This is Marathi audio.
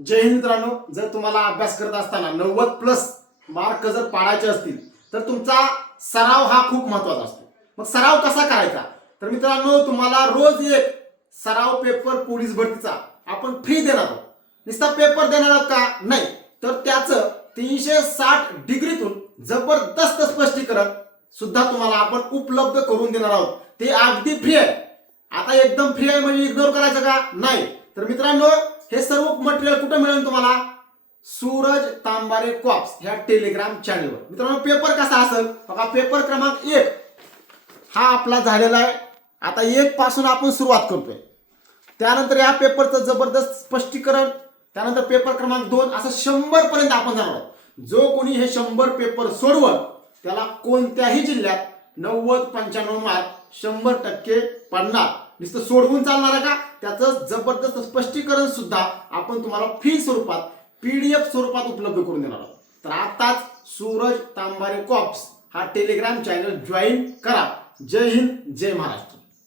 जय हिंद मित्रांनो, जर तुम्हाला अभ्यास करत असताना 90+ मार्क जर पाडायचे असतील तर तुमचा सराव हा खूप महत्त्वाचा असतो. मग सराव कसा करायचा? तर मित्रांनो, तुम्हाला रोज एक सराव पेपर पोलीस भरतीचा आपण फ्री देणार आहोत. नुसता पेपर देणार आहोत का? नाही, तर त्याचं 360 डिग्रीतून जबरदस्त स्पष्टीकरण सुद्धा तुम्हाला आपण उपलब्ध करून देणार आहोत. ते अगदी फ्री आहे. आता एकदम फ्री आहे म्हणजे इग्नोर करायचं का? नाही. तर मित्रांनो, हे सर्व मटेरियल कुठे मिळेल तुम्हाला? सूरज तांबारे कॉप्स ह्या टेलिग्राम चॅनलवर. मित्रांनो, पेपर कसा असेल बघा. पेपर क्रमांक 1 हा आपला झालेला आहे. आता 1 पासून आपण सुरुवात करतोय. त्यानंतर या पेपरचं जबरदस्त स्पष्टीकरण, त्यानंतर पेपर क्रमांक 2 असं 100 पर्यंत आपण जाणार आहोत. जो कोणी हे 100 पेपर सोडवल त्याला कोणत्याही जिल्ह्यात 90-95 मार्क 100% पडणार. नुसतं सोडवून चालणार आहे का? त्याचं जबरदस्त स्पष्टीकरण सुद्धा आपण तुम्हाला फ्री स्वरूपात PDF स्वरूपात उपलब्ध करून देणार आहोत. तर आताच सूरज तांबारे कॉप्स हा टेलिग्राम चॅनल जॉईन करा. जय हिंद, जय महाराष्ट्र.